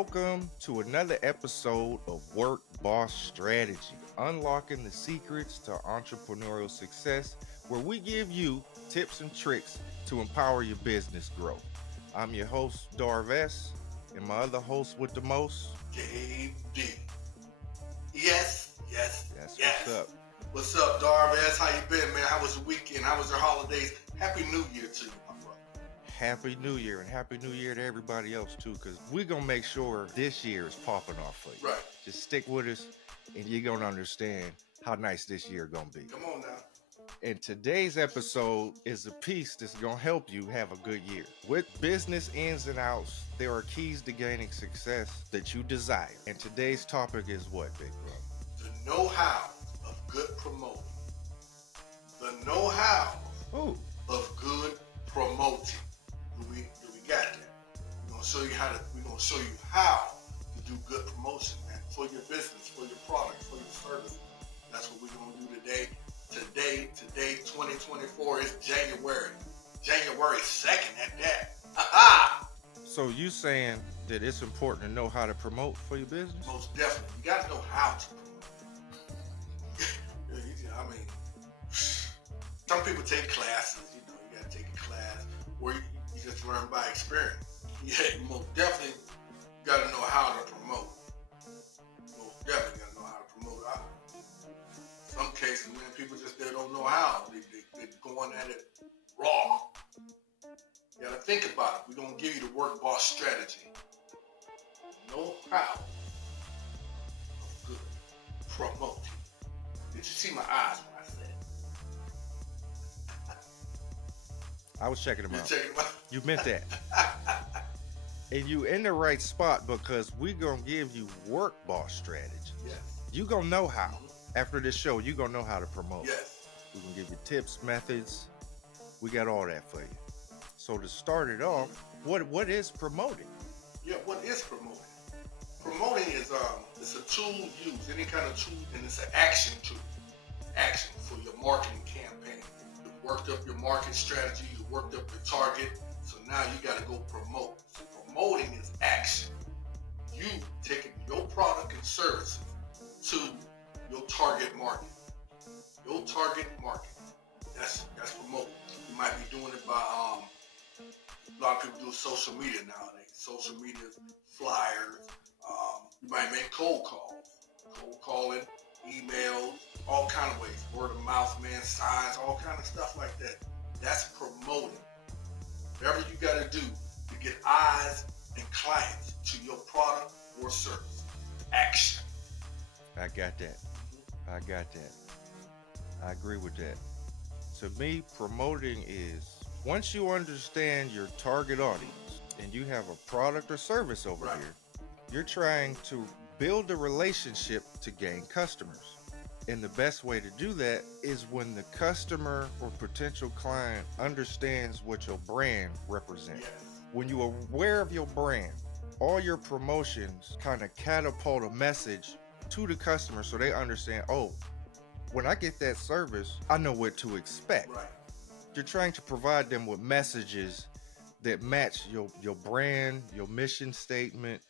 welcome to another episode of Work Boss Strategy, unlocking the secrets to entrepreneurial success, where we give you tips and tricks to empower your business growth. I'm your host, Darvess, and my other host with the most, JD. Yes. What's up? What's up, Darvess? How you been, man? How was your weekend? How was your holidays? Happy New Year to you, my brother. Happy New Year, and Happy New Year to everybody else, too, because we're going to make sure this year is popping off for you. Right. Just stick with us, and you're going to understand how nice this year going to be. Come on now. And today's episode is a piece that's going to help you have a good year. With business ins and outs, there are keys to gaining success that you desire. And today's topic is what, Big Bro? The know-how of good promoting. The know-how of good promoting. Do we got that? We're gonna show you how to do good promotion, man, for your business, for your product, for your service. That's what we're gonna do today. Today, 2024 is January 2nd at that. Ha-ha! So you saying that it's important to know how to promote for your business? Most definitely. You gotta know how to promote. I mean, some people take classes, you gotta take a class, or you just learn by experience. Yeah, you most definitely gotta know how to promote. Most definitely gotta know how to promote. Some cases, man, people just they don't know how. They're going at it raw. You gotta think about it. We're gonna give you the work boss strategy. Know how of good promoting. Did you see my eyes when I said? I was checking them out. Checking them out. You meant that. And you in the right spot because we're going to give you work boss strategy. Yes. You going to know how. After this show, you're going to know how to promote. Yes. We're going to give you tips, methods. We got all that for you. So to start it off, what is promoting? Yeah, what is promoting? Promoting is it's a tool used, any kind of tool, and it's an action tool. Action for your marketing campaign. You worked up your market strategy, you worked up your target, so now you got to go promote. So promoting is action. You taking your product and services to your target market. Your target market. That's promoting. You might be doing it by a lot of people do social media nowadays. Social media, flyers. You might make cold calling, emails, all kind of ways, word of mouth, man, signs, all kind of stuff like that. That's promoting. Whatever you got to do to get eyes and clients to your product or service. Action. I got that. I agree with that. To me, promoting is once you understand your target audience and you have a product or service over Right. here, you're trying to build a relationship to gain customers. And the best way to do that is when the customer or potential client understands what your brand represents. Yes. When you're aware of your brand, all your promotions kind of catapult a message to the customer so they understand, oh, when I get that service, I know what to expect. Right. You're trying to provide them with messages that match your brand, your mission statement.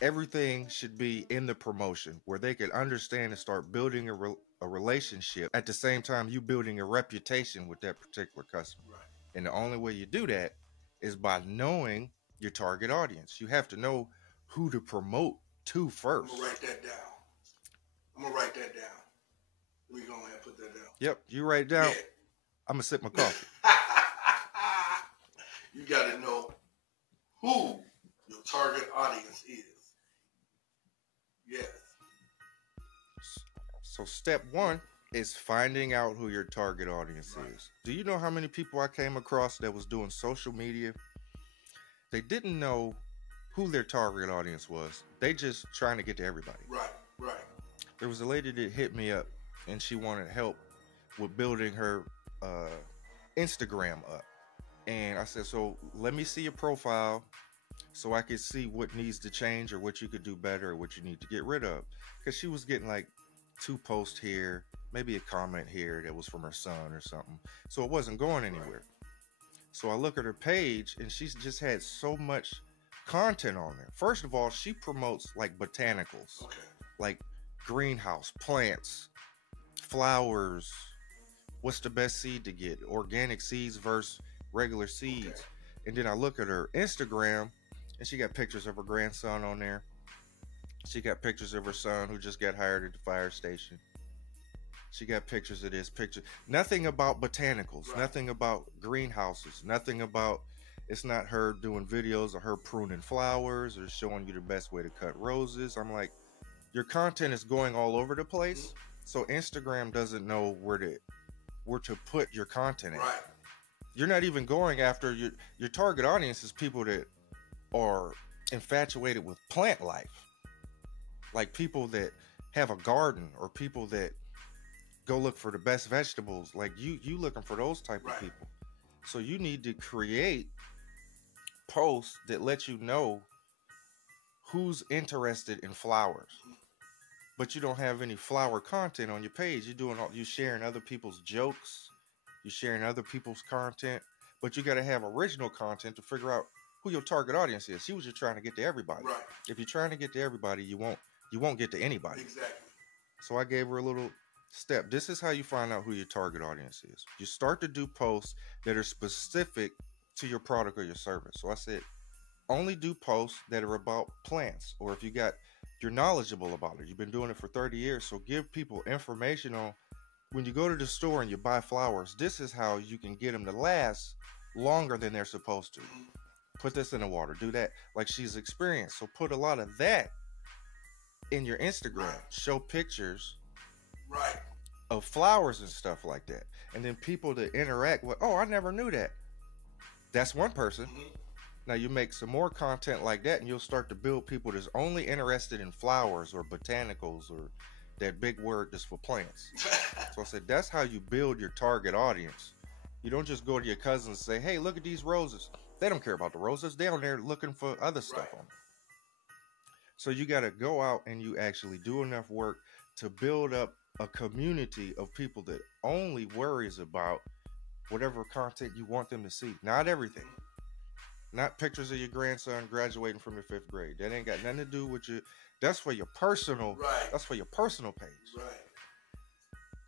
Everything should be in the promotion where they can understand and start building a relationship at the same time you building a reputation with that particular customer. Right. And the only way you do that is by knowing your target audience. You have to know who to promote to first. I'm going to write that down. We're going to put that down. Yep, you write it down. Yeah. I'm going to sip my coffee. You got to know who your target audience is. Yes. So step one is finding out who your target audience is. Do you know how many people I came across that was doing social media? They didn't know who their target audience was. They just trying to get to everybody. Right. There was a lady that hit me up and she wanted help with building her Instagram up. And I said, so let me see your profile so I could see what needs to change or what you could do better or what you need to get rid of. Because she was getting like 2 posts here, maybe a comment here that was from her son or something. So it wasn't going anywhere. So I look at her page and she's just had so much content on there. First of all, she promotes like botanicals, Okay. like greenhouse, plants, flowers. What's the best seed to get? Organic seeds versus regular seeds. Okay. And then I look at her Instagram and she got pictures of her grandson on there. She got pictures of her son who just got hired at the fire station. She got pictures of this picture. Nothing about botanicals, Right. nothing about greenhouses, nothing about, it's not her doing videos of her pruning flowers or showing you the best way to cut roses. I'm like, your content is going all over the place. So Instagram doesn't know where to put your content in. Right. You're not even going after your target audience is people that are infatuated with plant life. Like people that have a garden or people that go look for the best vegetables. Like you looking for those type Right. of people. So you need to create posts that let you know who's interested in flowers. But you don't have any flower content on your page. You sharing other people's jokes, you're sharing other people's content, but you got to have original content to figure out who your target audience is. She was just trying to get to everybody. Right. If you're trying to get to everybody, you won't get to anybody. Exactly. So I gave her a little step. This is how you find out who your target audience is. You start to do posts that are specific to your product or your service. So I said, only do posts that are about plants, or if you're knowledgeable about it. You've been doing it for 30 years. So give people information on when you go to the store and you buy flowers, this is how you can get them to last longer than they're supposed to. Put this in the water, do that, like she's experienced. So put a lot of that in your Instagram. Right. Show pictures Right. of flowers and stuff like that. And then people that interact with, oh, I never knew that. That's one person. Now you make some more content like that and you'll start to build people that's only interested in flowers or botanicals or that big word that's for plants. So I said, that's how you build your target audience. You don't just go to your cousins and say, hey, look at these roses. They don't care about the roses. They're down there looking for other stuff Right. on them. So you got to go out and you actually do enough work to build up a community of people that only worries about whatever content you want them to see. Not everything. Not pictures of your grandson graduating from the 5th grade. That ain't got nothing to do with you. That's for your personal. Right. That's for your personal page. Right.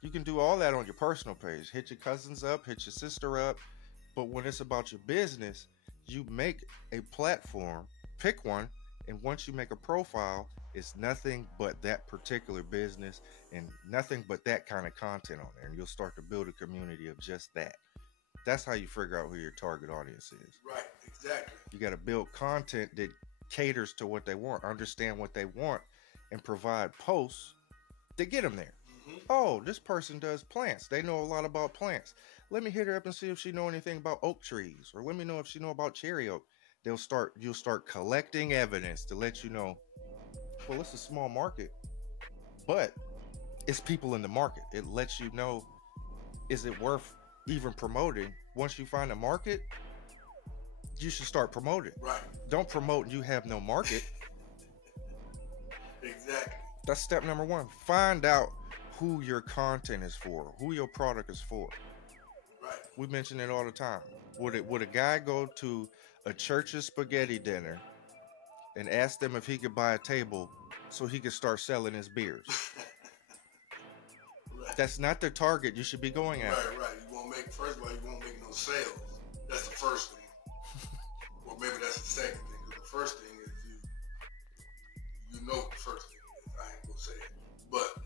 You can do all that on your personal page. Hit your cousins up, hit your sister up. But when it's about your business, you make a platform, pick one, and once you make a profile, it's nothing but that particular business and nothing but that kind of content on there. And you'll start to build a community of just that. That's how you figure out who your target audience is. Right. Exactly. You got to build content that caters to what they want, understand what they want, and provide posts that get them there. Oh, this person does plants. They know a lot about plants. Let me hit her up and see if she know anything about oak trees, or let me know if she know about cherry oak. You'll start collecting evidence to let you know, well, it's a small market, but it's people in the market. It lets you know, is it worth even promoting? Once you find a market, you should start promoting. Right. Don't promote and you have no market. Exactly. That's step number one. Find out who your content is for, who your product is for. Right. We mention it all the time. Would a guy go to a church's spaghetti dinner and ask them if he could buy a table so he could start selling his beers? Right. That's not the target you should be going at. Right. Right. You won't make. First of all, you won't make no sales. That's the first thing. Or maybe that's the second thing. 'Cause the first thing is you know the first thing is. I ain't gonna say it, but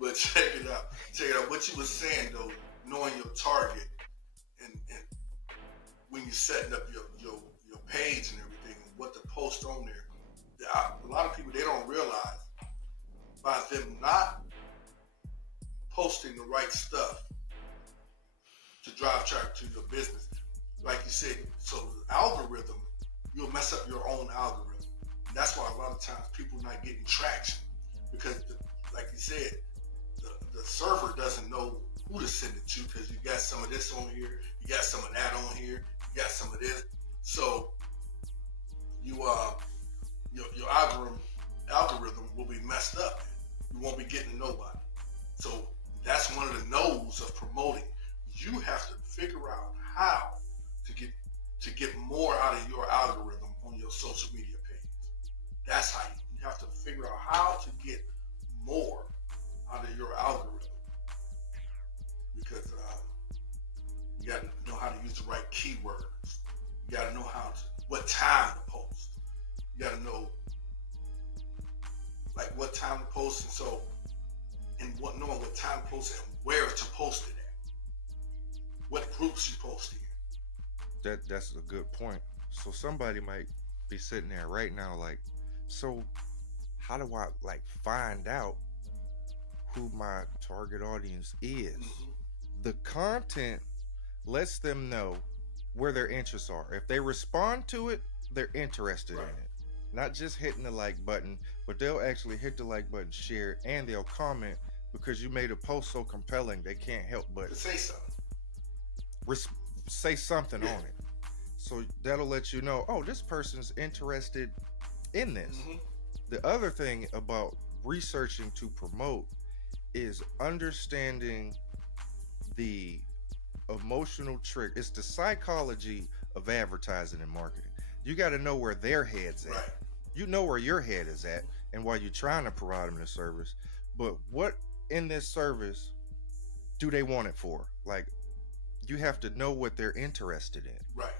but check it out. Check it out. What you were saying though, knowing your target and when you're setting up your page and everything, and what to post on there. A lot of people, they don't realize by them not posting the right stuff to drive traffic to your business. Like you said, so the algorithm, you'll mess up your own algorithm. And that's why a lot of times people not getting traction because, like you said, the server doesn't know who to send it to because you got some of this on here, you got some of that on here, you got some of this. So your algorithm will be messed up. You won't be getting to nobody. So that's one of the no's of promoting. You have to figure out how to get more out of your algorithm on your social media page. That's how you have to figure out how to get more out of your algorithm, because you got to know how to use the right keywords. You got to know what time to post. You got to know like what time to post, knowing what time to post and where to post it at, what groups you post in. That's a good point. So somebody might be sitting there right now like, so how do I like find out who my target audience is? Mm-hmm. The content lets them know where their interests are. If they respond to it, they're interested in it. Not just hitting the like button, but they'll actually hit the like button, share it, and they'll comment because you made a post so compelling they can't help but say something. Say something on it. So that'll let you know, oh, this person's interested in this. Mm-hmm. The other thing about researching to promote is understanding the emotional trick. It's the psychology of advertising and marketing. You got to know where their head's at. Right. You know where your head is at and why you're trying to provide them this service. But what in this service do they want it for? Like, you have to know what they're interested in. Right.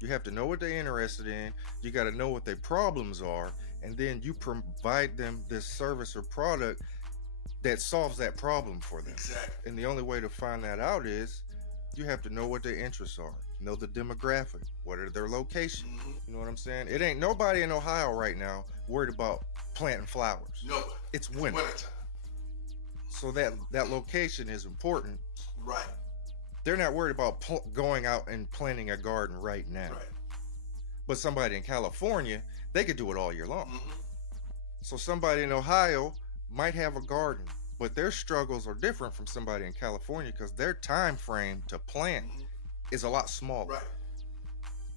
You have to know what they're interested in. You got to know what their problems are. And then you provide them this service or product that solves that problem for them. Exactly. And the only way to find that out is you have to know what their interests are. Know the demographic. What are their locations? Mm-hmm. You know what I'm saying? It ain't nobody in Ohio right now worried about planting flowers. Nobody. It's winter. Wintertime. So that location is important. Right. They're not worried about going out and planting a garden right now. Right. But somebody in California, they could do it all year long. Mm-hmm. So somebody in Ohio might have a garden, but their struggles are different from somebody in California because their time frame to plant Mm-hmm. is a lot smaller. Right.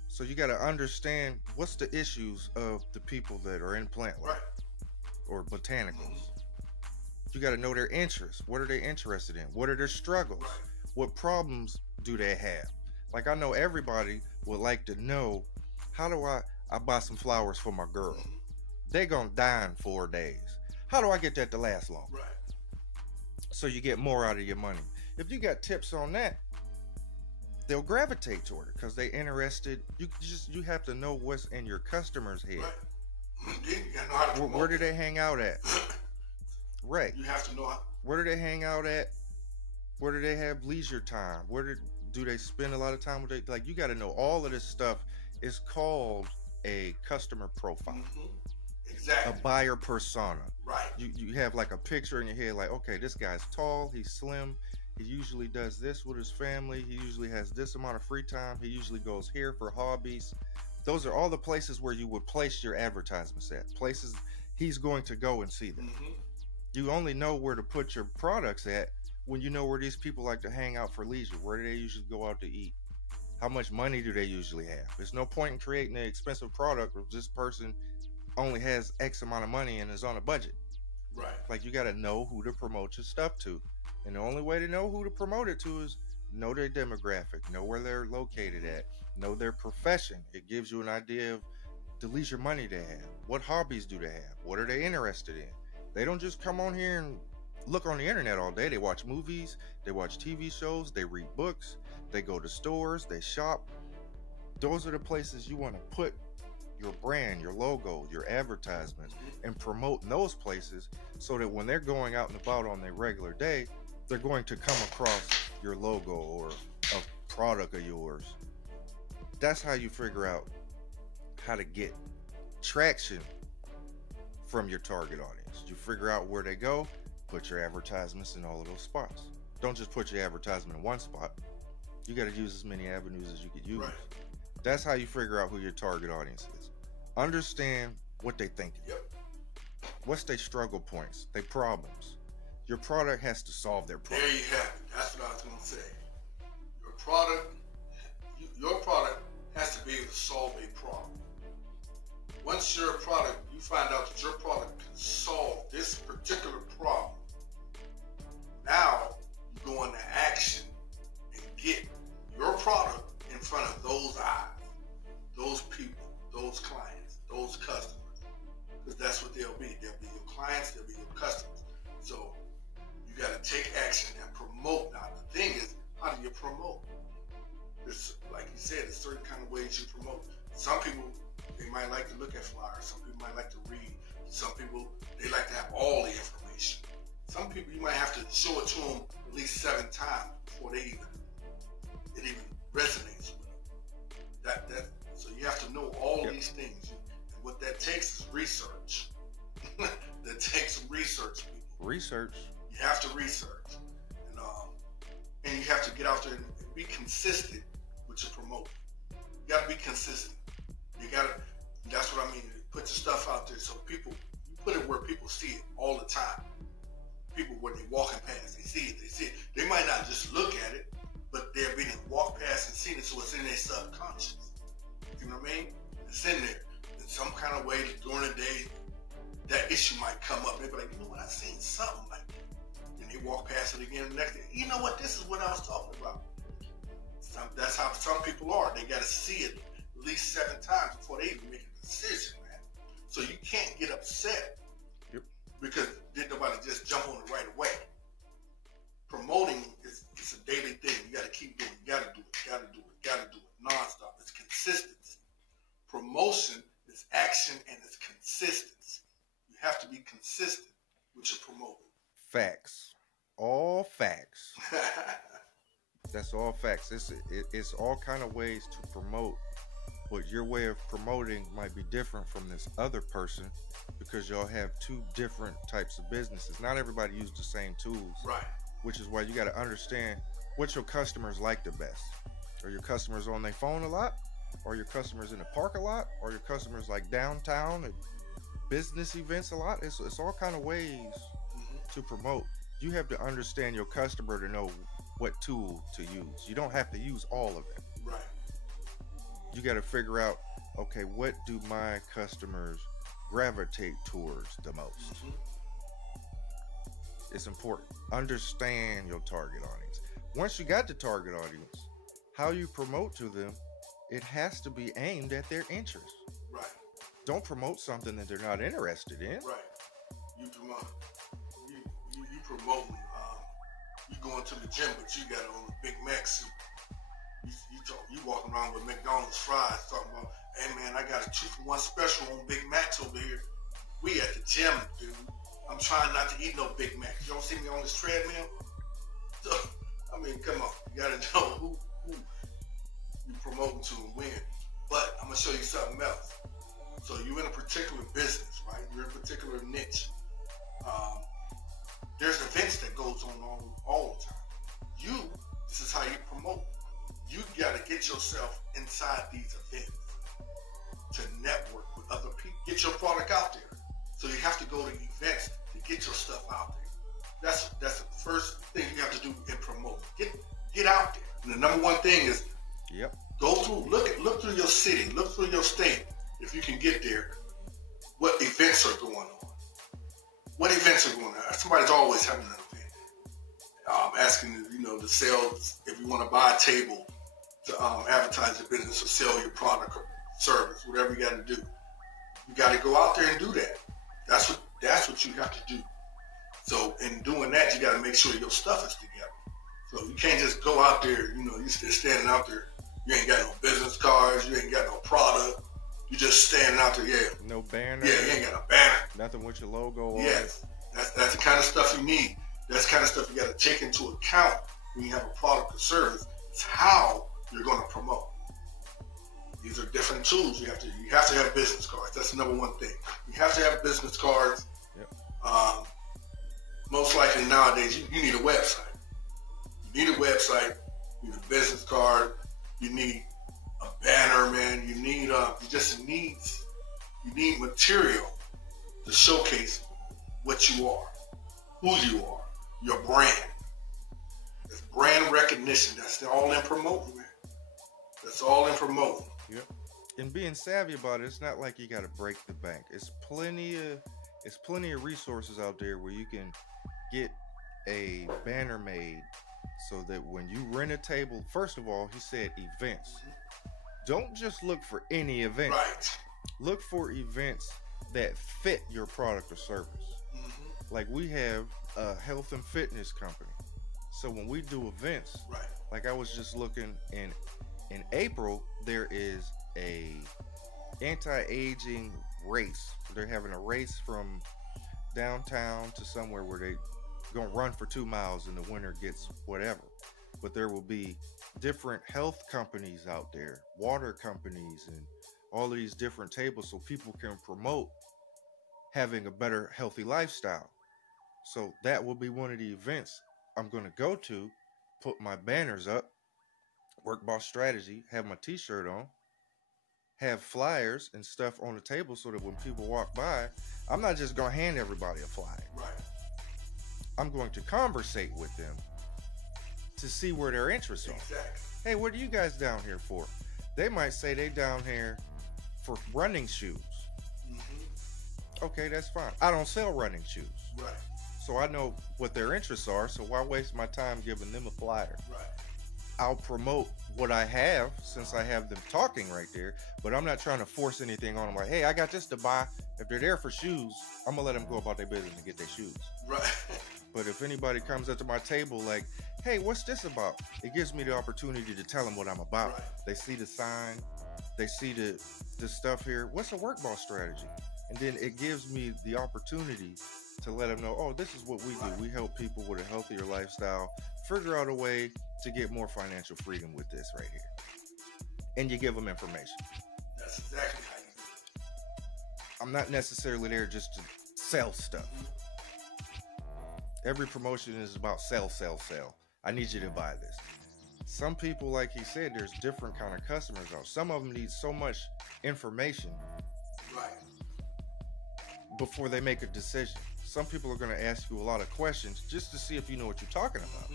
So you got to understand what's the issues of the people that are in plant life or botanicals. Mm-hmm. You got to know their interests. What are they interested in? What are their struggles? Right. What problems do they have? Like, I know everybody would like to know, how do I buy some flowers for my girl? Mm-hmm. They gonna die in 4 days. How do I get that to last long? Right. So you get more out of your money. If you got tips on that, they'll gravitate toward it because they interested. You have to know what's in your customer's head. Right. You gotta know how to Where do they hang out at? Right. You have to know how. Where do they hang out at? Where do they have leisure time? Where do they spend a lot of time with it? Like, you got to know all of this stuff. Is called a customer profile. Mm-hmm. Exactly. A buyer persona. Right. You have like a picture in your head, like, okay, this guy's tall, he's slim, he usually does this with his family, he usually has this amount of free time, he usually goes here for hobbies. Those are all the places where you would place your advertisements at. Places he's going to go and see them. Mm-hmm. You only know where to put your products at when you know where these people like to hang out for leisure. Where do they usually go out to eat? How much money do they usually have? There's no point in creating an expensive product if this person only has X amount of money and is on a budget. Right. Like, you got to know who to promote your stuff to. And the only way to know who to promote it to is know their demographic, know where they're located at, know their profession. It gives you an idea of the leisure money they have. What hobbies do they have? What are they interested in? They don't just come on here and look on the internet all day. They watch movies, they watch TV shows, they read books, they go to stores, they shop. Those are the places you want to put your brand, your logo, your advertisements, and promote in those places so that when they're going out and about on their regular day, they're going to come across your logo or a product of yours. That's how you figure out how to get traction from your target audience. You figure out where they go, put your advertisements in all of those spots. Don't just put your advertisement in one spot. You got to use as many avenues as you could use. Right. That's how you figure out who your target audience is. Understand what they think. Yep. What's their struggle points, their problems. Your product has to solve their There problem. you have it. That's what I was going to say. Your product has to be able to solve a problem. Once your product, you find out that your product can solve this particular problem, now you go into action and get your product in front of those said, there's certain kind of ways you promote. Some people, they might like to look at flyers. Some people might like to read. Some people, they like to have all the information. Some people, you might have to show it to them at least 7 times before it even resonates with them. So you have to know all these things. And what that takes is research. That takes research, people. Research. You have to research. And you have to get out there and be consistent with your promoting. You got to be consistent. That's what I mean. Put your stuff out there so people, you put it where people see it all the time. People, when they're walking past, they see it. They might not just look at it, but they're being walked past and seen it, so it's in their subconscious. You know what I mean? It's in there. In some kind of way, during the day, that issue might come up. They'll be like, you know what, I've seen something like that. And they walk past it again the next day. You know what, this is what I was talking about. That's how some people are. They got to see it at least 7 times before they even make a decision, man. So you can't get upset because did nobody just jump on it right away. Promoting is a daily thing. You got to keep doing it. You got to do it nonstop. It's consistency. Promotion is action and it's consistency. You have to be consistent with your promoting. Facts. All facts. That's all facts. It's all kind of ways to promote, but your way of promoting might be different from this other person because y'all have 2 different types of businesses. Not everybody uses the same tools. Right. Which is why you got to understand what your customers like the best. Are your customers on their phone a lot? Are your customers in the park a lot? Are your customers like downtown at business events a lot? It's all kind of ways to promote. You have to understand your customer to know what tool to use. You don't have to use all of it. Right. You got to figure out, okay, what do my customers gravitate towards the most? It's important. Understand your target audience. Once you got the target audience, how you promote to them, it has to be aimed at their interests. Right. Don't promote something that they're not interested in. Right. You promoting. You going to the gym, but you got on a Big Mac suit. You walking around with McDonald's fries, talking about, hey man, I got a 2-for-1 special on Big Macs over here. We at the gym, dude. I'm trying not to eat no Big Mac. You don't see me on this treadmill? So, I mean, come on. You gotta know who you promoting to and when. But I'm gonna show you something else. So you're in a particular business, right? You're in a particular niche. There's events that goes on all the time. This is how you promote. You gotta get yourself inside these events to network with other people. Get your product out there. So you have to go to events to get your stuff out there. That's the first thing you have to do in promoting. Get out there. And the number one thing is go through, look through your city, look through your state. If you can get there, what events are going on? What events are going on? Somebody's always having an event. Asking to sell, if you want to buy a table to advertise your business or sell your product or service, whatever you got to do. You got to go out there and do that. That's what you have to do. So in doing that, you got to make sure your stuff is together. So you can't just go out there, you standing out there. You ain't got no business cards. You ain't got no product. You just standing out there, No banner. Yeah, you ain't got a banner. Nothing with your logo on. Yes, that's the kind of stuff you need. That's the kind of stuff you got to take into account when you have a product or service. It's how you're going to promote. These are different tools. You have to have business cards. That's the number one thing. You have to have business cards. Most likely nowadays, you need a website. You need a website. You need a business card. You need a banner, man. You need material to showcase what you are, who you are, your brand. It's brand recognition. That's all in promoting, man. That's all in promoting. Yep. And being savvy about it, it's not like you got to break the bank. It's plenty of resources out there where you can get a banner made so that when you rent a table, first of all, he said events. Don't just look for any event. Right. Look for events that fit your product or service. Like we have a health and fitness company. So when we do events, right. like I was just looking, and In April, there is a anti-aging race. They're having a race from downtown to somewhere where they gonna run for 2 miles and the winner gets whatever. But there will be different health companies out there, water companies, and all of these different tables so people can promote having a better healthy lifestyle. So that will be one of the events I'm going to go to, put my banners up, work boss strategy, have my t-shirt on, have flyers and stuff on the table so that when people walk by, I'm not just going to hand everybody a flyer. Right. I'm going to conversate with them to see where their interests are. Exactly. Hey, what are you guys down here for? They might say they down here for running shoes. Okay, that's fine. I don't sell running shoes. Right. So I know what their interests are, so why waste my time giving them a flyer? Right. I'll promote what I have since I have them talking right there, but I'm not trying to force anything on them like, hey, I got this to buy. If they're there for shoes, I'm gonna let them go about their business and get their shoes. Right. But if anybody comes up to my table like, hey, what's this about? It gives me the opportunity to tell them what I'm about. Right. They see the sign, they see the stuff here. What's a work ball strategy? And then it gives me the opportunity to let them know, oh, this is what we do. We help people with a healthier lifestyle, figure out a way to get more financial freedom with this right here. And you give them information. That's exactly how you do it. I'm not necessarily there just to sell stuff. Every promotion is about sell. I need you to buy this. Some people, like he said, there's different kind of customers out. Some of them need so much information Right. before they make a decision. Some people are going to ask you a lot of questions just to see if you know what you're talking about.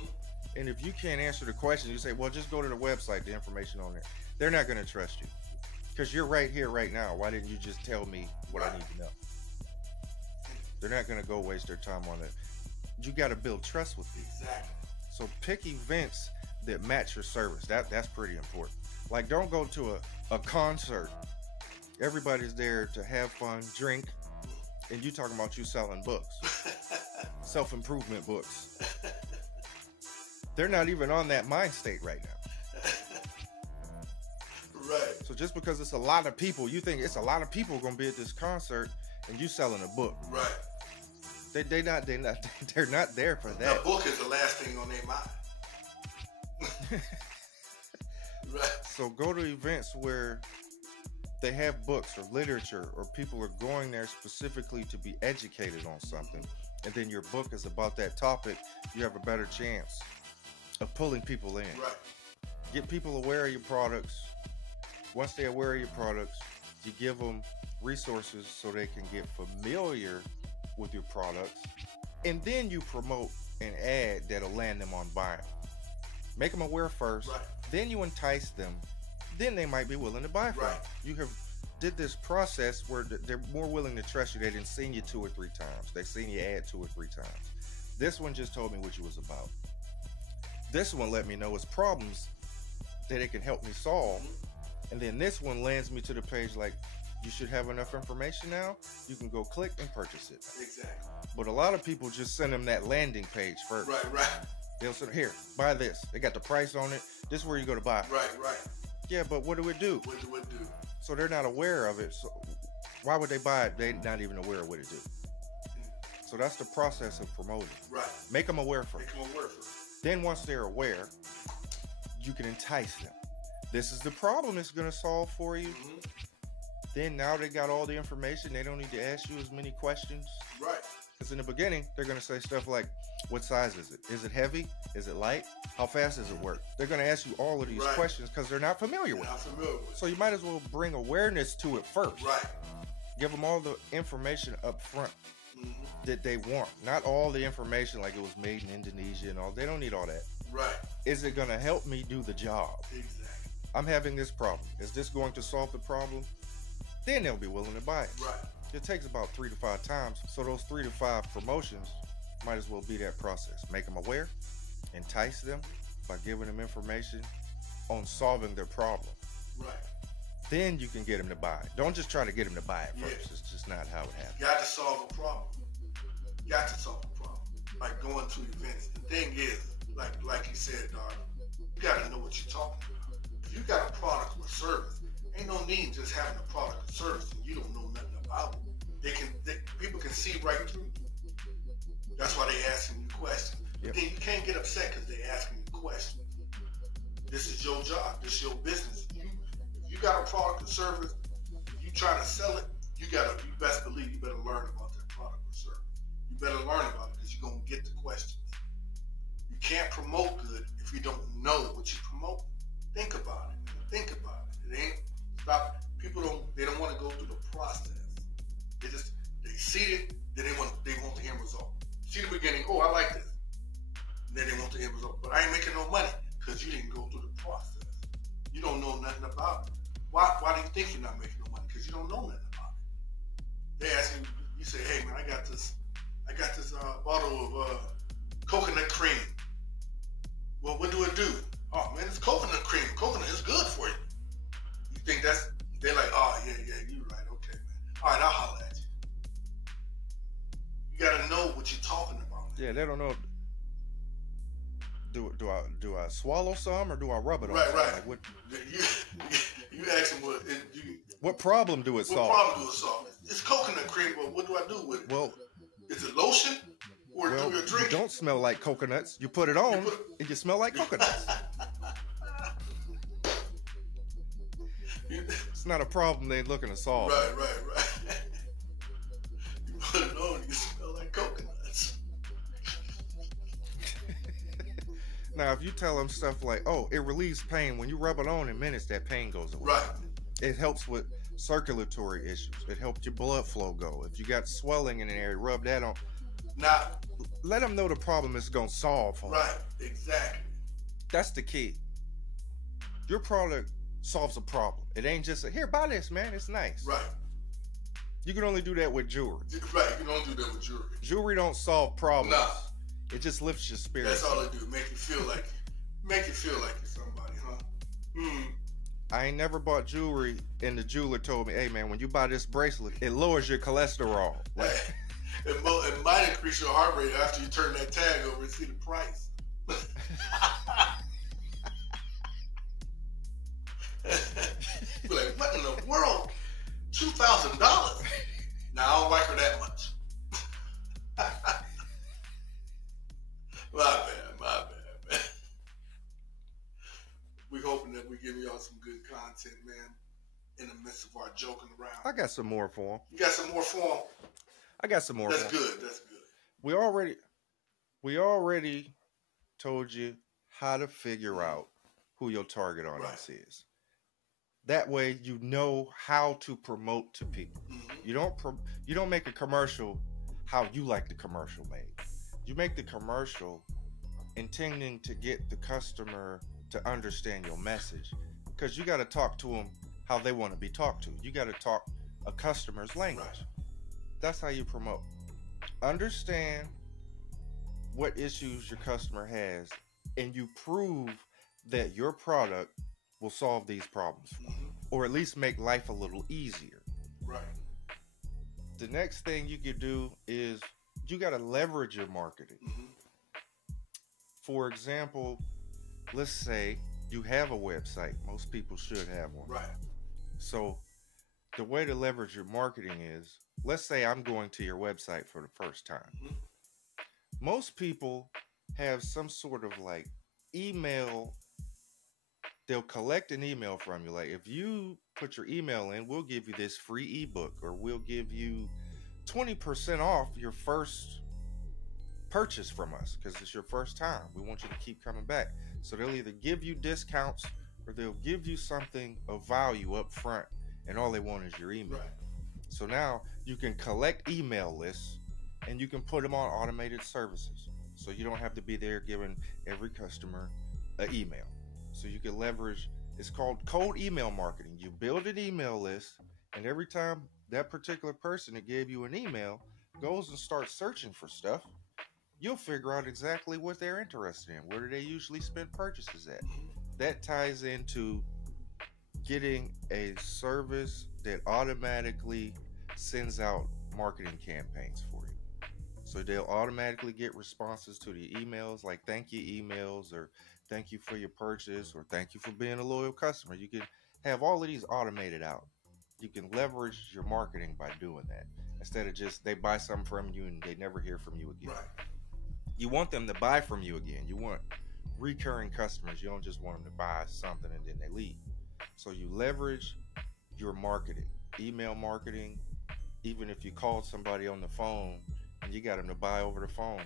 And if you can't answer the question, you say, well, just go to the website, the information on there. They're not going to trust you because you're right here, right now. Why didn't you just tell me what I need to know? They're not going to go waste their time on it. You got to build trust with people. Exactly. So pick events that match your service. That's pretty important. Like, don't go to a concert. Everybody's there to have fun, drink, and you talking about you selling books, self-improvement books. They're not even on that mind state right now. Right. So just because it's a lot of people, you think it's a lot of people gonna be at this concert, and you selling a book. Right. They're not there for that. The book is the last thing on their mind. Right. So go to events where they have books or literature, or people are going there specifically to be educated on something, and then your book is about that topic. You have a better chance of pulling people in. Right. Get people aware of your products. Once they're aware of your products, you give them resources so they can get familiar with your products, and then you promote an ad that'll land them on buying. Make them aware first, Right. then you entice them, then they might be willing to buy from Right. you. You have did this process where they're more willing to trust you. They didn't seen you 2 or 3 times. They've seen you ad 2 or 3 times. This one just told me what you was about. This one let me know its problems that it can help me solve. And then this one lands me to the page like, you should have enough information now. You can go click and purchase it. Exactly. But a lot of people just send them that landing page first. Right. Right. They'll say, here, buy this. They got the price on it. This is where you go to buy it. Right. Right. Yeah, but what do it do? What do it do? So they're not aware of it. So why would they buy it? They're not even aware of what it do. So that's the process of promoting. Right. Make them aware first. Make them aware first. Then once they're aware, you can entice them. This is the problem it's going to solve for you. Then now they got all the information. They don't need to ask you as many questions. Right. Because in the beginning, they're going to say stuff like, what size is it? Is it heavy? Is it light? How fast does it work? They're going to ask you all of these Right. questions because they're not familiar with Not it. familiar with. So you might as well bring awareness to it first. Right. Give them all the information up front that they want. Not all the information like it was made in Indonesia and all. They don't need all that. Right. Is it going to help me do the job? Exactly. I'm having this problem. Is this going to solve the problem? Then they'll be willing to buy it. Right. It takes about 3 to 5 times. So those 3 to 5 promotions might as well be that process. Make them aware, entice them by giving them information on solving their problem. Right. Then you can get them to buy it. Don't just try to get them to buy it first. Yeah. It's just not how it happens. Got to solve a problem. Got to solve a problem. Like going to events. The thing is, like you said, dog, you got to know what you're talking about. If if you got a product or service, ain't no need in just having a product or service and you don't know nothing about it. People can see right through you. That's why they asking you questions. But then you can't get upset because they asking you questions. This is your job. This is your business. If you got a product or service, if you try to sell it, you best believe you better learn about that product or service. You better learn about it because you're gonna get the questions. You can't promote good if you don't know what you promote. Think about it. Think about it. It ain't stop. People don't want to go through the process. They see it, then they want the end result. See the beginning, oh, I like this. And then they want the end result. But I ain't making no money because you didn't go through the process. You don't know nothing about it. Why do you think you're not making no money? Because you don't know nothing about it. They ask you say, hey man, I got this bottle of coconut cream. Well, what do it do? Oh man, it's coconut cream. Coconut is good for you. You think they're like, oh yeah, you're right, okay man. All right, I'll holler at you. You gotta know what you're talking about. Yeah, they don't know. Do I swallow some or do I rub it on? Right. Like what, you ask them what problem do it solve? What problem do it solve? It's coconut cream, but what do I do with it? Well, is it lotion or do you drink? You don't smell like coconuts. You put it on and you smell like coconuts. It's not a problem they're looking to solve. Right. You put it on and you smell like coconuts. Now, if you tell them stuff like, oh, it relieves pain, when you rub it on in minutes, that pain goes away. Right. It helps with circulatory issues. It helps your blood flow go. If you got swelling in an area, rub that on. Now, let them know the problem is going to solve for them. Right, exactly. That's the key. Your product solves a problem. It ain't just here, buy this, man. It's nice. Right. You can only do that with jewelry. Right, you can only do that with jewelry. Jewelry don't solve problems. Nah. It just lifts your spirit. That's all it do. Make you feel like you're somebody, huh? I ain't never bought jewelry and the jeweler told me, hey man, when you buy this bracelet, it lowers your cholesterol. Like, it might increase your heart rate after you turn that tag over and see the price. Be like, what in the world? $2,000? Now I don't like her that much. My bad, man. We hoping that we give y'all some good content, man, in the midst of our joking around. I got some more for them. You got some more for them? I got some more That's for them. good. We already told you how to figure out who your target audience is. That way you know how to promote to people. Mm-hmm. You don't make a commercial how you like the commercial made. You make the commercial intending to get the customer to understand your message, because you got to talk to them how they want to be talked to. You got to talk a customer's language. Right. That's how you promote. Understand what issues your customer has, and you prove that your product will solve these problems, or at least make life a little easier. Right. The next thing you could do is you got to leverage your marketing. Mm-hmm. For example, let's say you have a website. Most people should have one. Right. So the way to leverage your marketing is, let's say I'm going to your website for the first time. Mm-hmm. Most people have some sort of like email. They'll collect an email from you. Like, if you put your email in, we'll give you this free ebook, or we'll give you 20% off your first purchase from us because it's your first time. We want you to keep coming back. So they'll either give you discounts or they'll give you something of value up front, and all they want is your email. Right. So now you can collect email lists and you can put them on automated services. So you don't have to be there giving every customer an email. So you can leverage, it's called cold email marketing. You build an email list, and every time that particular person that gave you an email goes and starts searching for stuff, you'll figure out exactly what they're interested in. Where do they usually spend purchases at? That ties into getting a service that automatically sends out marketing campaigns for you. So they'll automatically get responses to the emails, like thank you emails, or thank you for your purchase, or thank you for being a loyal customer. You can have all of these automated out. You can leverage your marketing by doing that instead of just they buy something from you and they never hear from you again. Right. You want them to buy from you again. You want recurring customers. You don't just want them to buy something and then they leave. So you leverage your marketing, email marketing. Even if you called somebody on the phone and you got them to buy over the phone,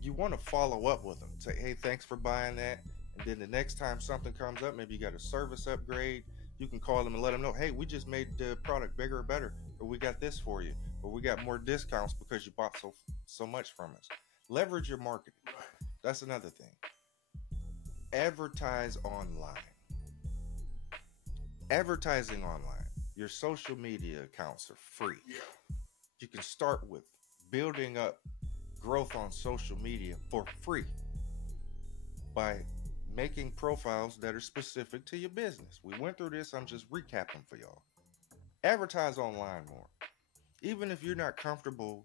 you want to follow up with them. Say, hey, thanks for buying that. And then the next time something comes up, maybe you got a service upgrade, you can call them and let them know, hey, we just made the product bigger or better, or we got this for you, or we got more discounts because you bought so much from us. Leverage your marketing. Right. That's another thing. Advertise online. Advertising online. Your social media accounts are free. Yeah. You can start with building up growth on social media for free by making profiles that are specific to your business. We went through this, I'm just recapping for y'all. Advertise online more. Even if you're not comfortable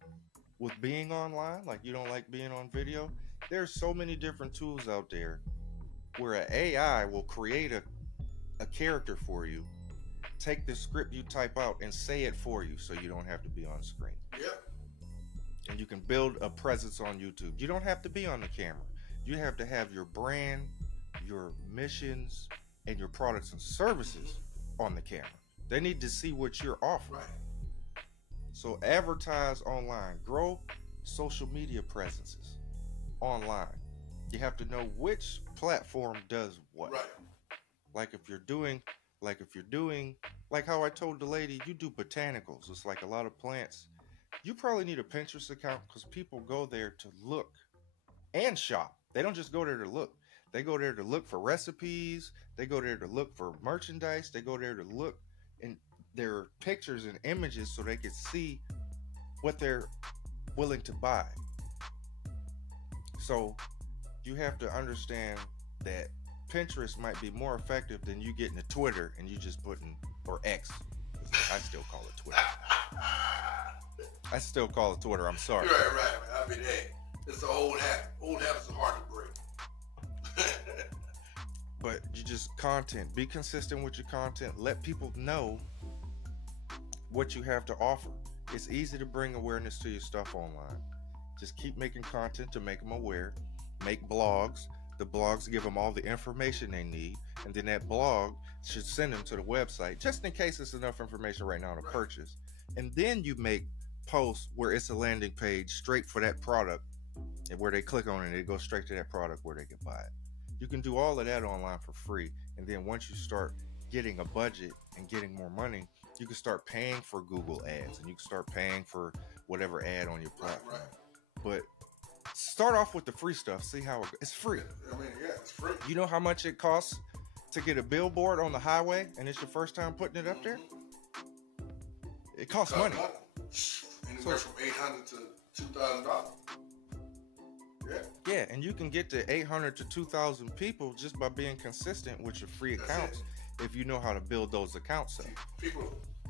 with being online, like you don't like being on video, there's so many different tools out there where an AI will create a character for you, take the script you type out and say it for you so you don't have to be on screen. Yep. And you can build a presence on YouTube. You don't have to be on the camera. You have to have your brand, your missions, and your products and services on the camera. They need to see what you're offering. Right. So advertise online. Grow social media presences online. You have to know which platform does what. Right. Like if you're doing, like how I told the lady, you do botanicals. It's like a lot of plants. You probably need a Pinterest account because people go there to look and shop. They don't just go there to look. They go there to look for recipes. They go there to look for merchandise. They go there to look in their pictures and images so they can see what they're willing to buy. So you have to understand that Pinterest might be more effective than you getting to Twitter and you just putting, or X. I still call it Twitter. I still call it Twitter. I'm sorry. Right. I mean, hey, it's an old habit. Old habits are hard to break. But you just content. Be consistent with your content. Let people know what you have to offer. It's easy to bring awareness to your stuff online. Just keep making content to make them aware. Make blogs. The blogs give them all the information they need, and then that blog should send them to the website just in case it's enough information right now to purchase. And then you make posts where it's a landing page straight for that product, and where they click on it, it goes straight to that product where they can buy it. You can do all of that online for free, and then once you start getting a budget and getting more money, you can start paying for Google ads, and you can start paying for whatever ad on your platform. But start off with the free stuff. See how it's free. I mean, yeah, it's free. You know how much it costs to get a billboard on the highway, and it's your first time putting it up there? It costs money. Anywhere from $800 to $2,000. Yeah, and you can get to 800 to 2,000 people just by being consistent with your free accounts if you know how to build those accounts up.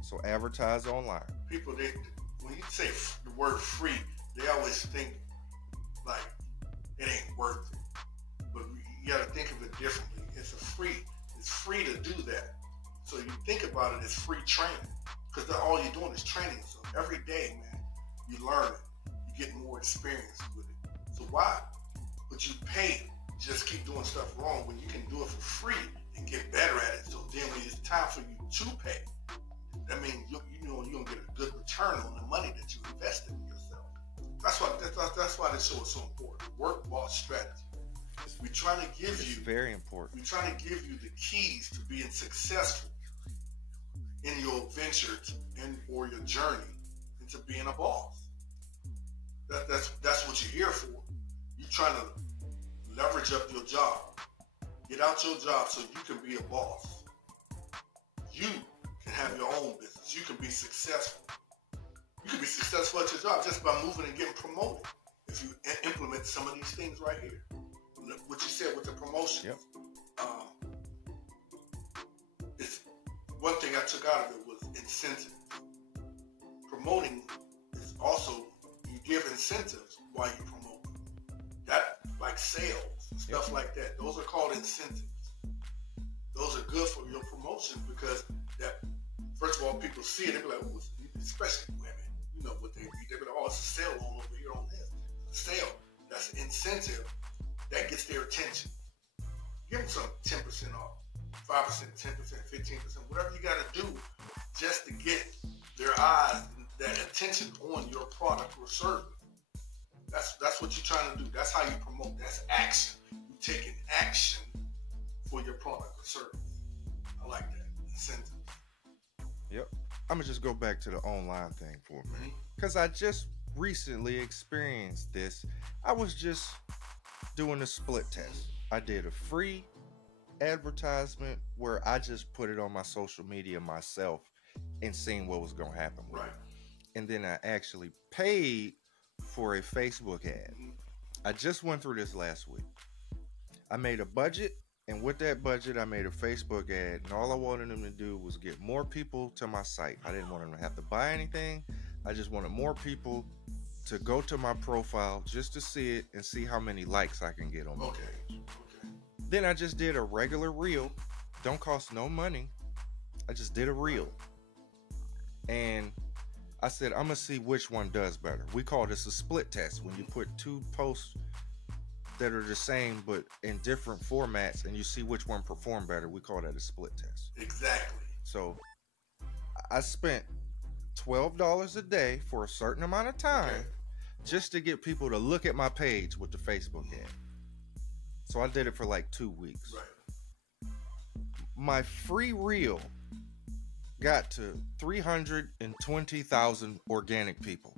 So advertise online. People, when you say the word free, they always think like it ain't worth it. But you got to think of it differently. It's free to do that. So you think about it as free training, because all you're doing is training. So every day, man, you learn it. You get more experience with it. So why would you pay just keep doing stuff wrong when you can do it for free and get better at it? So then when it's time for you to pay, that means you're gonna get a good return on the money that you invested in yourself. That's why this show is so important. Work boss strategy. We're trying to give It's you very important. We're trying to give you the keys to being successful in your venture or your journey into being a boss. That's what you're here for. You're trying to leverage up your job. Get out your job so you can be a boss. You can have your own business. You can be successful. You can be successful at your job just by moving and getting promoted. If you implement some of these things right here. What you said with the promotion. Yep. It's one thing I took out of it was incentive. Promoting is also, you give incentives while you promote. That, like sales and stuff like that. Those are called incentives. Those are good for your promotion because that, first of all, people see it, they be like, oh, especially women, you know what they read. They be like, oh, it's a sale on over here on this. Sale. That's an incentive. That gets their attention. Give them some 10% off, 5%, 10%, 15%, whatever you got to do just to get their eyes, that attention on your product or service. That's what you're trying to do. That's how you promote. That's action. You're taking action for your product or service. I like that. Incentive. Yep. I'm going to just go back to the online thing for a minute. Because I just recently experienced this. I was just doing a split test. I did a free advertisement where I just put it on my social media myself and seen what was going to happen with it. And then I actually paid for a Facebook ad. I just went through this last week. I made a budget, and with that budget, I made a Facebook ad, and all I wanted them to do was get more people to my site. I didn't want them to have to buy anything. I just wanted more people to go to my profile just to see it and see how many likes I can get on my page. Then I just did a regular reel. Don't cost no money. I just did a reel. And I said, I'm going to see which one does better. We call this a split test. When you put two posts that are the same but in different formats and you see which one performed better, we call that a split test. Exactly. So I spent $12 a day for a certain amount of time just to get people to look at my page with the Facebook ad. So I did it for like 2 weeks. Right. My free reel got to 320,000 organic people.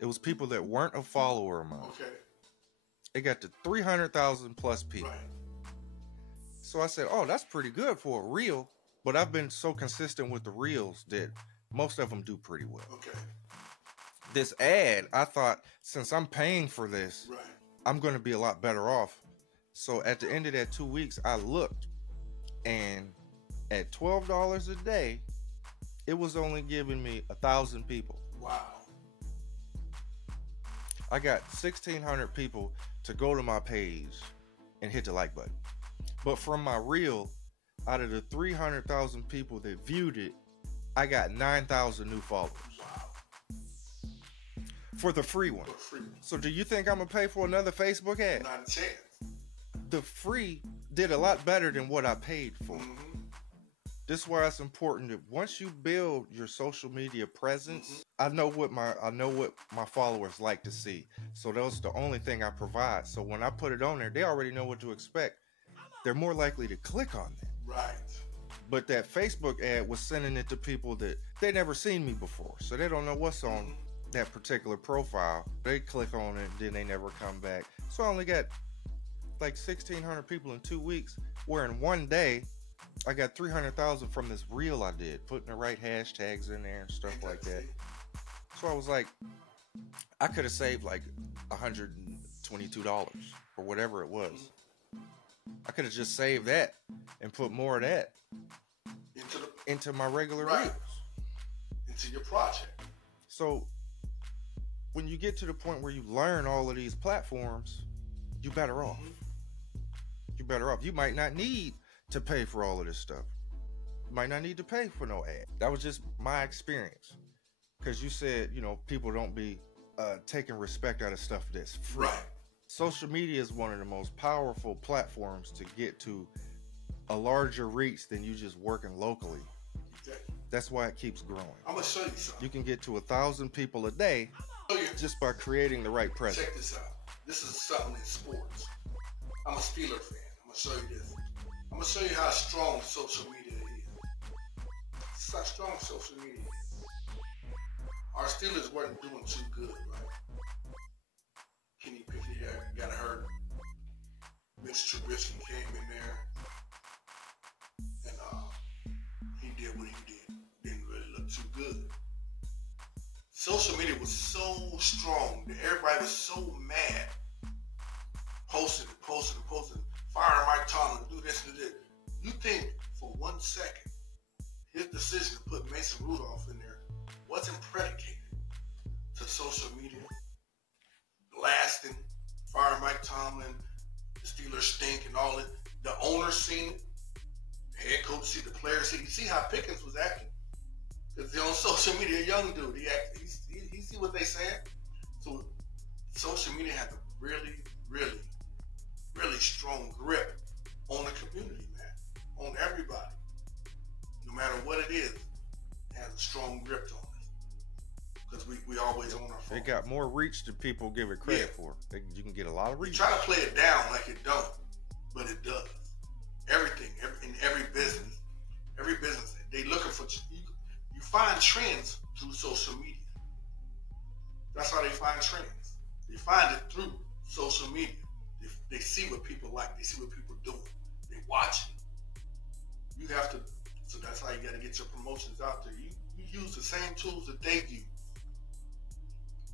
It was people that weren't a follower of mine. Okay. It got to 300,000 plus people. Right. So I said, oh, that's pretty good for a reel. But I've been so consistent with the reels that most of them do pretty well. Okay. This ad, I thought, since I'm paying for this, right, I'm going to be a lot better off. So at the end of that 2 weeks, I looked, and at $12 a day, it was only giving me 1,000 people. Wow. I got 1,600 people to go to my page and hit the like button. But from my reel, out of the 300,000 people that viewed it, I got 9,000 new followers. Wow. For the free one. So do you think I'm going to pay for another Facebook ad? Not a chance. The free did a lot better than what I paid for. This is why it's important that once you build your social media presence, I know what my followers like to see. So that's the only thing I provide. So when I put it on there, they already know what to expect. They're more likely to click on that. Right. But that Facebook ad was sending it to people that they never seen me before. So they don't know what's on that particular profile. They click on it, then they never come back. So I only got like 1,600 people in 2 weeks, where in one day, I got 300,000 from this reel I did, putting the right hashtags in there and stuff like that. So I was like, I could have saved like $122 or whatever it was. I could have just saved that and put more of that into my regular reels. Into your project. So when you get to the point where you learn all of these platforms, you're better off. You're better off. You might not need to pay for all of this stuff. You might not need to pay for no ad. That was just my experience. Because you said, people don't be taking respect out of stuff that's free. Right. Social media is one of the most powerful platforms to get to a larger reach than you just working locally. Exactly. That's why it keeps growing. I'm going to show you something. You can get to 1,000 people a day just by creating the right presence. Check this out. This is something in sports. I'm a Steeler fan. I'm going to show you this. I'm going to show you how strong social media is. This is how strong social media is. Our Steelers weren't doing too good, right? Kenny Pickett got hurt. Mitch Trubisky came in there. And he did what he did. Didn't really look too good. Social media was so strong that everybody was so mad. Posting. Fire Mike Tomlin, do this, do that. You think for 1 second, his decision to put Mason Rudolph in there wasn't predicated to social media? Tomlin, the Steelers stink and all that. The owner seen it. The head coach see, the players see. You see how Pickens was acting? Because they're on social media, a young dude. He see what they saying. So social media has a really, really, really strong grip on the community, man. On everybody. No matter what it is, it has a strong grip on us. Because we always on our phone. It got more reach than people give it credit for. You can get a lot of reach. You try to play it down like it don't, but it does. Everything, in every business, they looking for, you find trends through social media. That's how they find trends. They find it through social media. They see what people like. They see what people doing. They watch it. You have to, so that's how you got to get your promotions out there. You use the same tools that they use.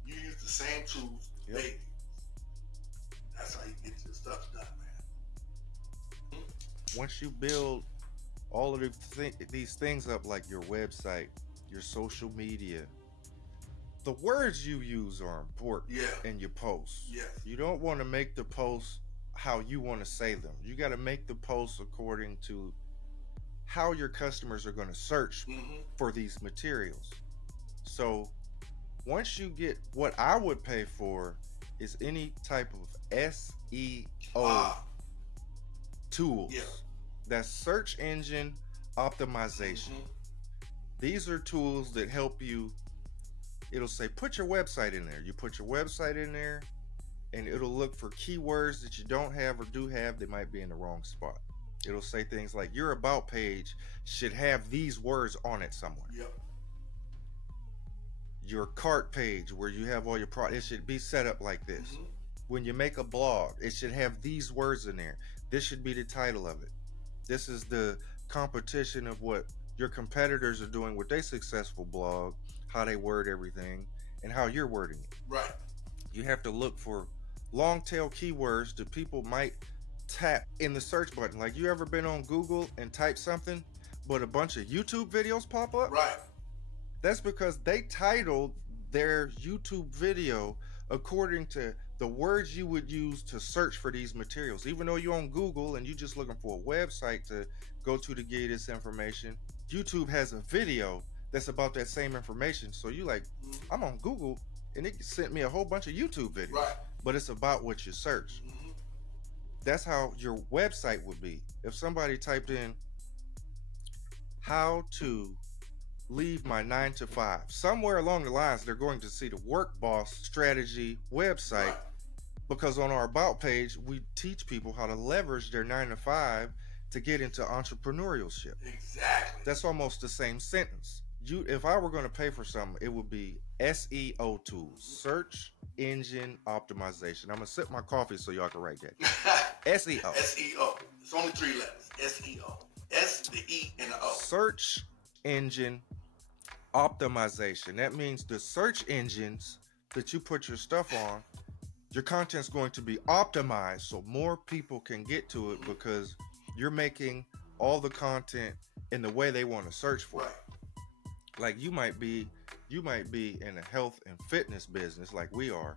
You use the same tools they use. That's how you get your stuff done, man. Once you build all of these things up, like your website, your social media, the words you use are important in your posts. Yes. You don't want to make the posts how you want to say them. You got to make the posts according to how your customers are going to search for these materials. So once you get, what I would pay for is any type of SEO tools. That's search engine optimization. These are tools that help you. It'll say put your website in there. You put your website in there and it'll look for keywords that you don't have or do have that might be in the wrong spot. It'll say things like your about page should have these words on it somewhere. Your cart page where you have all your products, it should be set up like this. When you make a blog, it should have these words in there. This should be the title of it. This is the competition of what your competitors are doing with their successful blog, how they word everything, and how you're wording it. Right. You have to look for long tail keywords that people might tap in the search button. Like, you ever been on Google and type something, but a bunch of YouTube videos pop up? Right. That's because they titled their YouTube video according to the words you would use to search for these materials. Even though you're on Google and you're just looking for a website to go to get this information, YouTube has a video that's about that same information. So you like, I'm on Google and it sent me a whole bunch of YouTube videos. Right. But it's about what you search. That's how your website would be. If somebody typed in how to leave my 9 to 5, somewhere along the lines they're going to see the Work Boss strategy website, because on our about page we teach people how to leverage their 9 to 5 to get into entrepreneurship. Exactly. That's almost the same sentence. If I were going to pay for something, it would be SEO tools, search engine optimization. I'm gonna sip my coffee so y'all can write that. SEO. SEO. It's only 3 letters. SEO. S, the E, and the O. Search engine optimization. That means the search engines that you put your stuff on, your content's going to be optimized so more people can get to it because you're making all the content in the way they want to search for it. Like you might be in a health and fitness business like we are.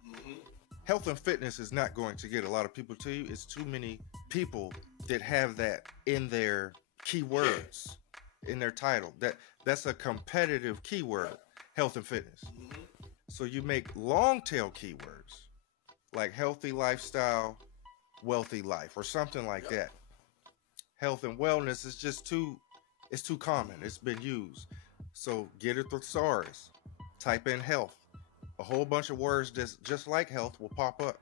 Health and fitness is not going to get a lot of people to you. It's too many people that have that in their keywords, in their title. That's a competitive keyword, health and fitness. So you make long tail keywords like healthy lifestyle, wealthy life, or something like that. Health and wellness is just too common. It's been used. So get a thesaurus, type in health. A whole bunch of words that's just like health will pop up.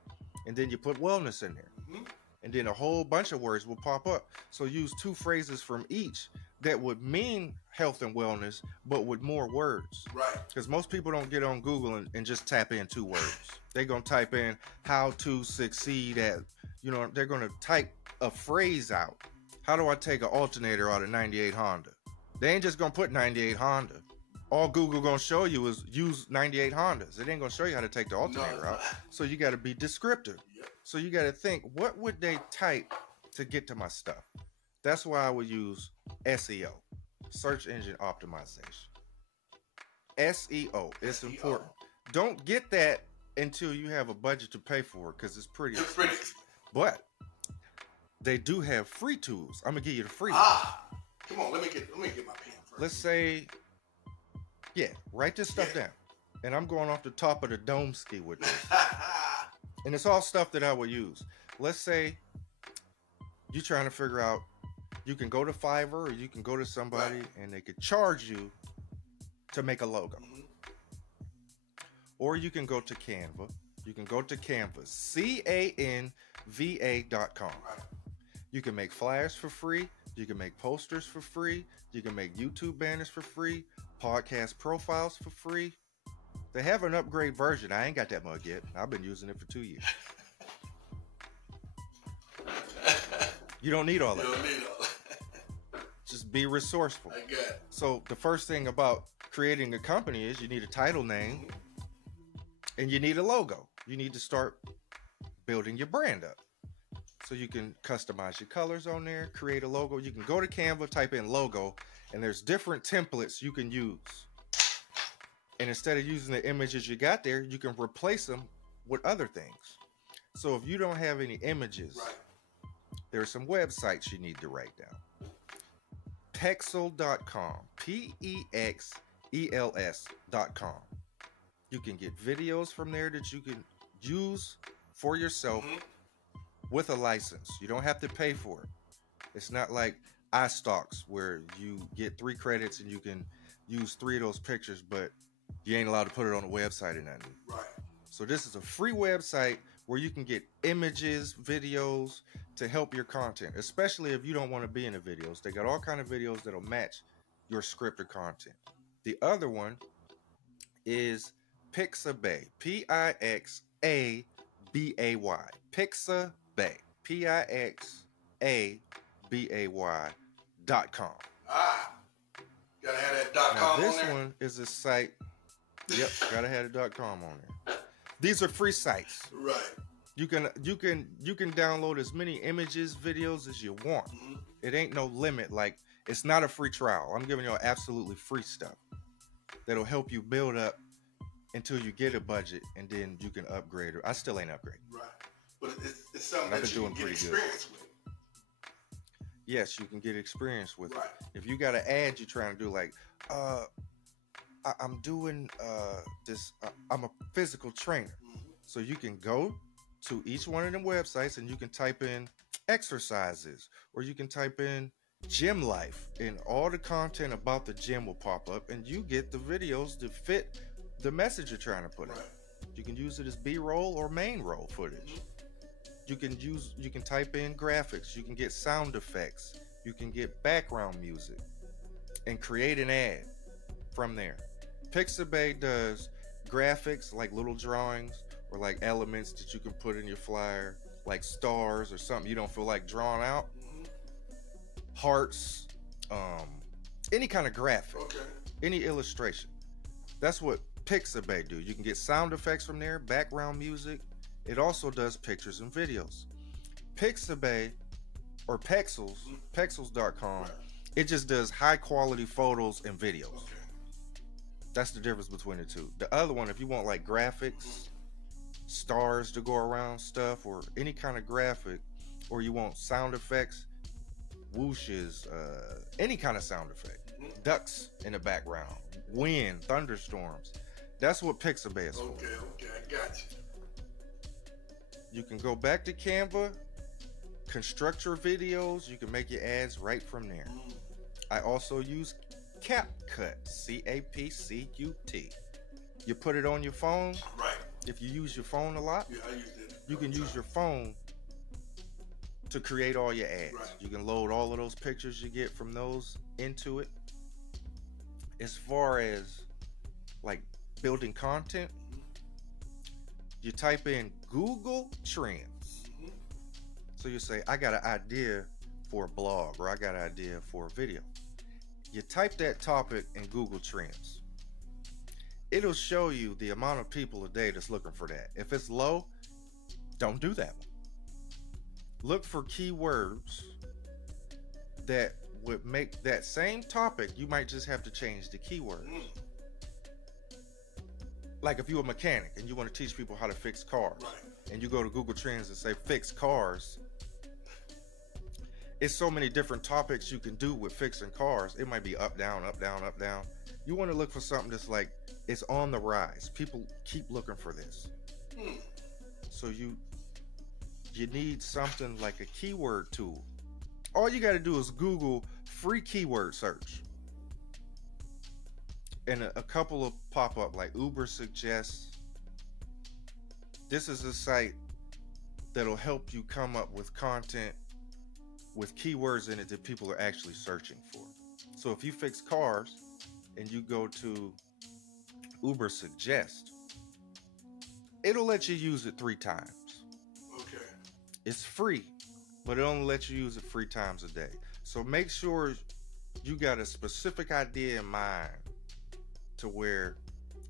And then you put wellness in there. And then a whole bunch of words will pop up. So use 2 phrases from each that would mean health and wellness, but with more words. Right. Because most people don't get on Google and just tap in 2 words. They're going to type in how to succeed at, they're going to type a phrase out. How do I take an alternator out of 98 Honda? They ain't just gonna put 98 Honda. All Google gonna show you is use 98 Hondas. It ain't gonna show you how to take the alternator out. So you gotta be descriptive. So you gotta think, what would they type to get to my stuff? That's why I would use SEO, search engine optimization. SEO, it's important. Don't get that until you have a budget to pay for it, because it's pretty It's pretty expensive. But they do have free tools. I'm gonna give you the free. Come on, let me get my pen first. Let's say, yeah, write this stuff down. And I'm going off the top of the dome ski with this. And it's all stuff that I would use. Let's say you're trying to figure out, you can go to Fiverr or you can go to somebody and they could charge you to make a logo. Or you can go to Canva. You can go to Canva, canva.com. You can make flyers for free. You can make posters for free. You can make YouTube banners for free. Podcast profiles for free. They have an upgrade version. I ain't got that mug yet. I've been using it for 2 years. You don't need all that. Just be resourceful. I got it. So the first thing about creating a company is you need a title name and you need a logo. You need to start building your brand up. So you can customize your colors on there, create a logo. You can go to Canva, type in logo, and there's different templates you can use. And instead of using the images you got there, you can replace them with other things. So if you don't have any images, there are some websites you need to write down. Pexel.com, Pexels.com. You can get videos from there that you can use for yourself with a license. You don't have to pay for it. It's not like iStocks where you get 3 credits and you can use 3 of those pictures, but you ain't allowed to put it on a website or nothing. So this is a free website where you can get images, videos to help your content, especially if you don't want to be in the videos. They got all kind of videos that'll match your scripted content. The other one is Pixabay, Pixabay, Pixabay, Pixabay.com. Gotta have that .com now, on this there. one is a site. Yep, gotta have the .com on there. These are free sites. You can download as many images, videos as you want. It ain't no limit. Like, it's not a free trial. I'm giving you absolutely free stuff that'll help you build up until you get a budget, and then you can upgrade. I still ain't upgraded. But it's something that you can get experience with. Yes, you can get experience with it. If you got an ad you're trying to do, like, I'm doing this. I'm a physical trainer, so you can go to each one of them websites and you can type in exercises, or you can type in gym life, and all the content about the gym will pop up, and you get the videos that fit the message you're trying to put in. You can use it as B-roll or main roll footage. You can type in graphics. You can get sound effects. You can get background music and create an ad from there. Pixabay does graphics, like little drawings or like elements that you can put in your flyer, like stars or something you don't feel like drawing out. Hearts, any kind of graphic, any illustration. That's what Pixabay do. You can get sound effects from there, background music. It also does pictures and videos. Pixabay or Pexels.com, it just does high quality photos and videos. That's the difference between the two. The other one, if you want like graphics, stars to go around stuff, or any kind of graphic, or you want sound effects, whooshes, any kind of sound effect, ducks in the background, wind, thunderstorms. That's what Pixabay is for. Okay, I got you. You can go back to Canva, construct your videos. You can make your ads right from there. I also use CapCut, CapCut. You put it on your phone. If you use your phone a lot, I use it. You can use your phone to create all your ads. You can load all of those pictures you get from those into it. As far as like building content, you type in Google Trends. So you say, I got an idea for a blog, or I got an idea for a video. You type that topic in Google Trends. It'll show you the amount of people a day that's looking for that. If it's low, don't do that one. Look for keywords that would make that same topic. You might just have to change the keyword. like if you're a mechanic and you want to teach people how to fix cars, Right. and you go to Google Trends and say fix cars, it's so many different topics you can do with fixing cars. It might be up, down, up, down, up, down. You want to look for something that's like it's on the rise. People keep looking for this. So you need something like a keyword tool. All you got to do is Google free keyword search, and a couple of pop up like Uber suggests. This is a site that'll help you come up with content with keywords in it that people are actually searching for. So if you fix cars and you go to Uber suggest, it'll let you use it 3 times. Okay. It's free, but it only lets you use it 3 times a day. So make sure you got a specific idea in mind to where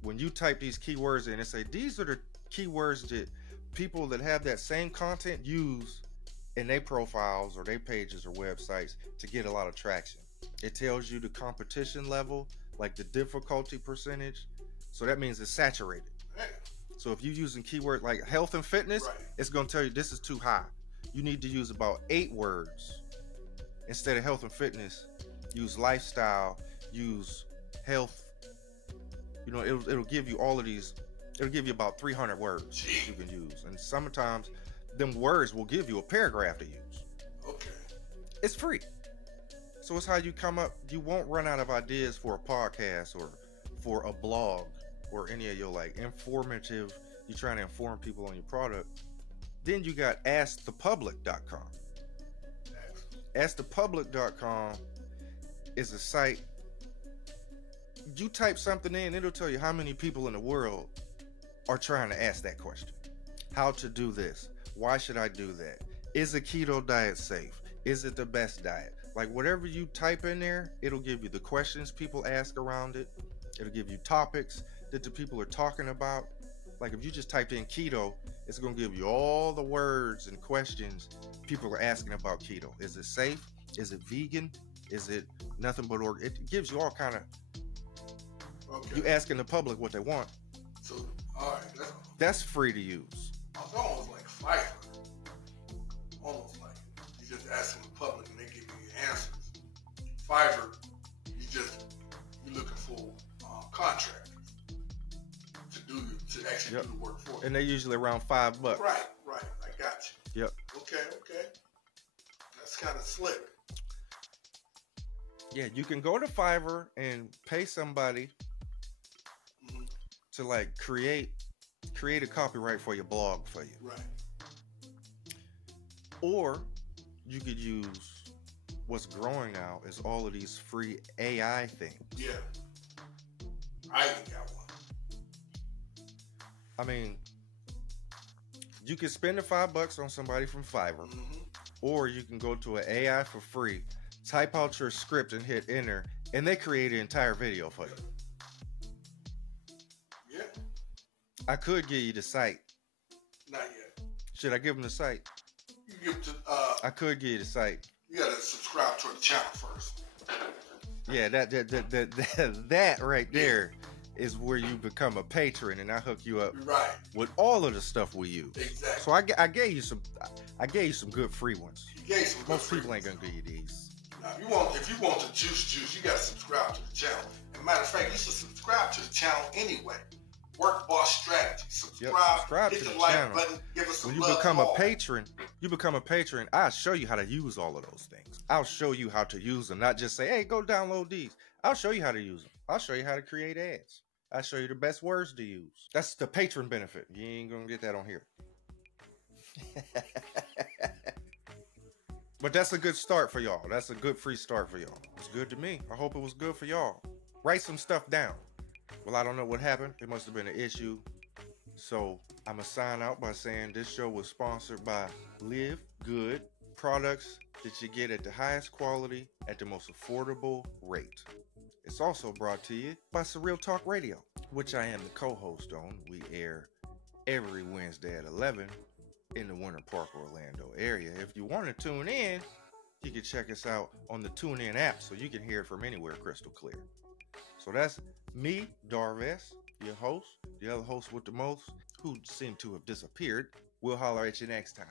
when you type these keywords in and say, these are the keywords that people that have that same content use in their profiles or their pages or websites to get a lot of traction. It tells you the competition level, like the difficulty percentage. So that means it's saturated. Man. So if you're using keywords like health and fitness, Right. it's going to tell you this is too high. You need to use about 8 words. Instead of health and fitness, use lifestyle, use health. You know, it'll give you all of these. It'll give you about 300 words you can use. And sometimes them words will give you a paragraph to use. Okay. It's free. So it's how you come up. You won't run out of ideas for a podcast or for a blog or any of your like informative, you're trying to inform people on your product. Then you got askthepublic.com. Askthepublic.com is a site. You type something in, it'll tell you how many people in the world are trying to ask that question. How to do this? Why should I do that? Is a keto diet safe? Is it the best diet? Like whatever you type in there, it'll give you the questions people ask around it. It'll give you topics that the people are talking about. Like if you just typed in keto, it's going to give you all the words and questions people are asking about keto. Is it safe? Is it vegan? Is it nothing but it gives you all kind of, Okay. you asking the public what they want. So, all right. That's free to use. It's almost like Fiverr. Almost like you just asking the public and they give you the answers. Fiverr, you're looking for contractors to actually do the work for you. And they're usually around $5. Right. I got you. Yep. Okay. That's kind of slick. Yeah, you can go to Fiverr and pay somebody to like create a copyright for your blog for you. Right. Or you could use what's growing now is all of these free AI things. Yeah. I even got one. I mean, you can spend the $5 on somebody from Fiverr, or you can go to an AI for free, type out your script and hit enter, and they create an entire video for you. Yeah. I could give you the site. Not yet. Should I give them the site? You give to, I could give you the site. You gotta subscribe to the channel first. Yeah, that right there is where you become a patron, and I hook you up with all of the stuff we use. Exactly. So I gave you some good free ones. You gave some good Most free people ain't ones. gonna give you these. Now, if you want the juice, you gotta subscribe to the channel. As a matter of fact, you should subscribe to the channel anyway. Work Boss Strategy. Subscribe to hit the the like channel. button. Give us some When you love. become a patron, I'll show you how to use all of those things. I'll show you how to use them, not just say, hey, go download these. I'll show you how to use them. I'll show you how to create ads. I'll show you the best words to use. That's the patron benefit. You ain't gonna get that on here. But that's a good start for y'all. That's a good free start for y'all. It's good to me. I hope it was good for y'all. Write some stuff down. Well, I don't know what happened. It must have been an issue. So I'm going to sign out by saying this show was sponsored by Live Good, products that you get at the highest quality at the most affordable rate. It's also brought to you by Surreal Talk Radio, which I am the co-host on. We air every Wednesday at 11 in the Winter Park, Orlando area. If you want to tune in, you can check us out on the TuneIn app so you can hear it from anywhere crystal clear. So that's me, Darvez, Your host, the other host with the most, who seemed to have disappeared. We'll holler at you next time.